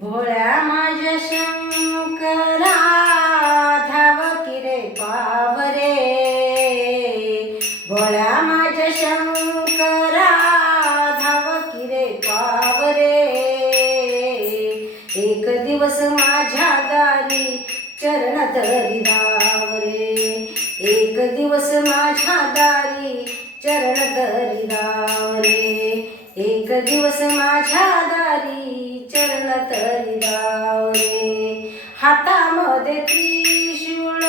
भोळ्या माझ्या शंकरा धाव किरे पावरे. भोळ्या माझ्या शंकरा धाव किरे पावरे. एक दिवस माझ्या दारी चरण तरी धावरे एक दिवस माझ्या दारी चरण तरी धावरे एक दिवस माझ्या दारी चरण तरी धावरे हातामध्ये त्रिशूळ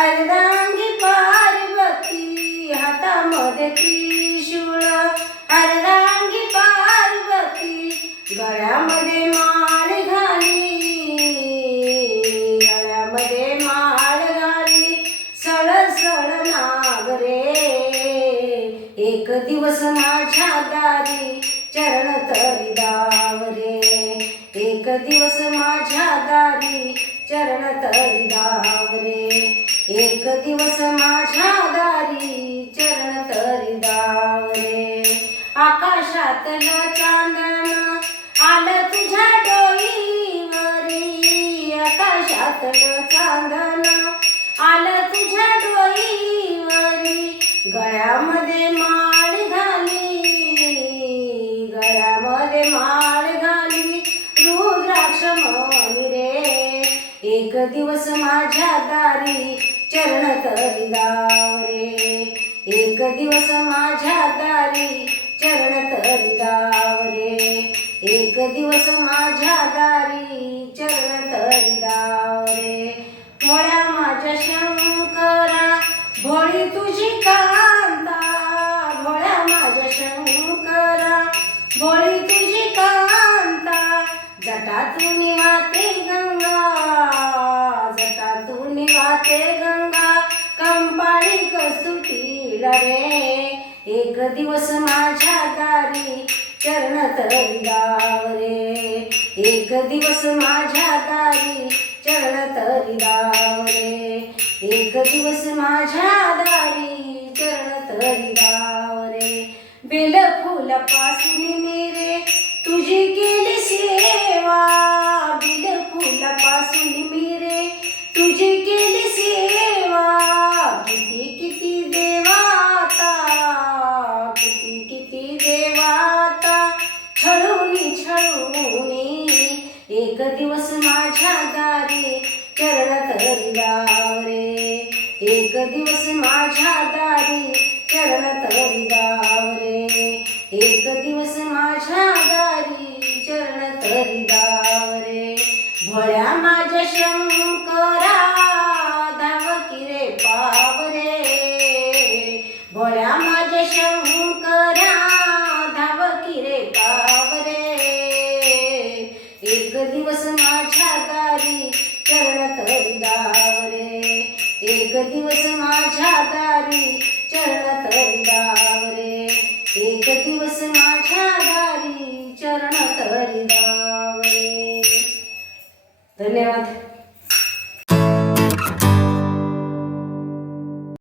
अर्धांगी पार्वती. हातामध्ये त्रिशूळ अर्धांगी पार्वती. गळ्यामध्ये माळ घाली. गळ्यामध्ये माळ घाली. सळ सळ नागरे एक दिवस माझ्या दारी चरण दिवस माझ्या दारी चरण तरी दावरे एक दिवस माझ्या दारी चरण तरी दावरे आकाशातलं चांदण आलं तुझ्या डोईवरी आकाशातलं एक दिवस माझ्या दारी चरण तरी दावरे. एक दिवस माझ्या दारी चरण तरी दावरे. एक दिवस माझ्या दारी चरण तरी दावरे. भोळ्या माझ्या शंकरा भोळी तुझी कांता. भोळ्या माझ्या शंकरा भोळी तुझी कांता. जटातून माते रे एक दिवस माझ्या दारी चरण तरी रे. एक दिवस माझ्या दारी चरण तरी दावरे एक दिवस माझ्या दारी चरण तरी दावरे बेल फुलापासून मेरे दिवस माझ्या दारी चरण तरी दावरे एक दिवस माझ्या दारी चरण तरी दावरे एक दिवस माझ्या दारी चरण तरी दावरे भोळ्या माझ्या शंभ एक दिवस माझ्या दारी चरण तरी एक दिवस माझ्या दारी चरण तरी धन्यवाद.